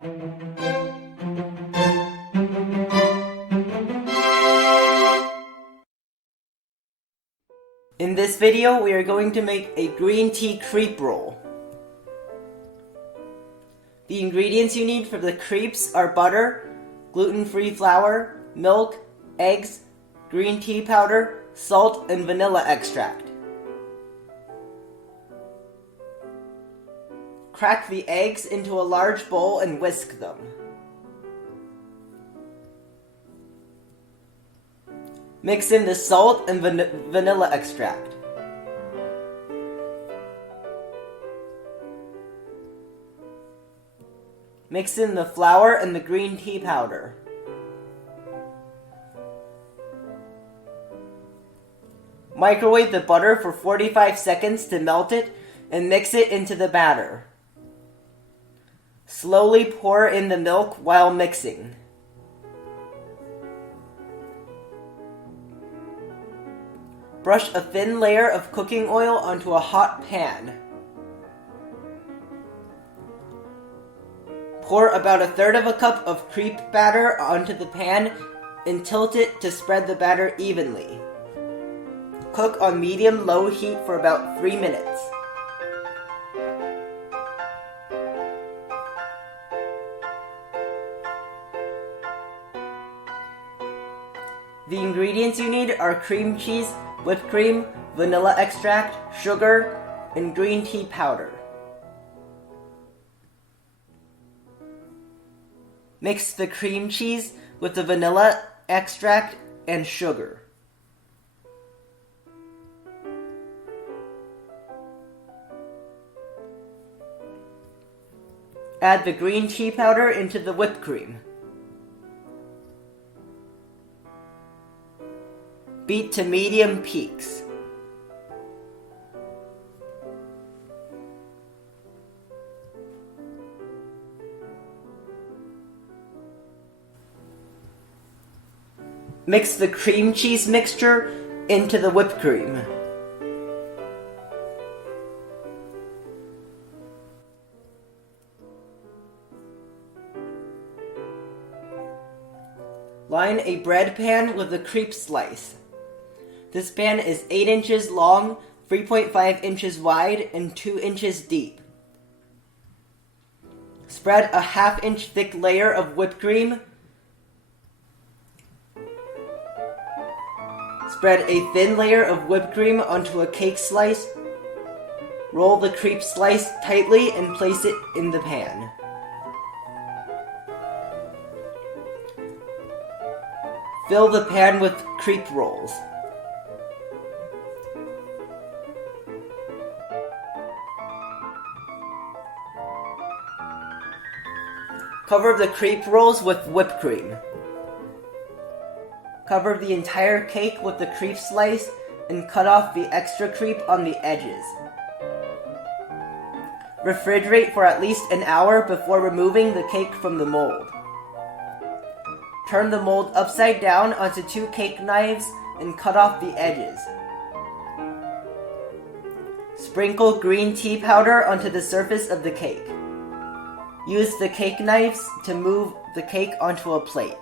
In this video, we are going to make a green tea crepe roll. The ingredients you need for the crepes are butter, gluten-free flour, milk, eggs, green tea powder, salt, and vanilla extract. Crack the eggs into a large bowl and whisk them. Mix in the salt and vanilla extract. Mix in the flour and the green tea powder. Microwave the butter for 45 seconds to melt it and mix it into the batter. Slowly pour in the milk while mixing. Brush a thin layer of cooking oil onto a hot pan. Pour about 1/3 cup of crepe batter onto the pan and tilt it to spread the batter evenly. Cook on medium-low heat for about 3 minutes. The ingredients you need are cream cheese, whipped cream, vanilla extract, sugar, and green tea powder. Mix the cream cheese with the vanilla extract and sugar. Add the green tea powder into the whipped cream. Beat to medium peaks. Mix the cream cheese mixture into the whipped cream. Line a bread pan with a crepe slice. This pan is 8 inches long, 3.5 inches wide, and 2 inches deep. Spread a 1/2 inch thick layer of whipped cream. Spread a thin layer of whipped cream onto a cake slice. Roll the crepe slice tightly and place it in the pan. Fill the pan with crepe rolls. Cover the crepe rolls with whipped cream. Cover the entire cake with the crepe slice and cut off the extra crepe on the edges. Refrigerate for at least an hour before removing the cake from the mold. Turn the mold upside down onto 2 cake knives and cut off the edges. Sprinkle green tea powder onto the surface of the cake. Use the cake knives to move the cake onto a plate.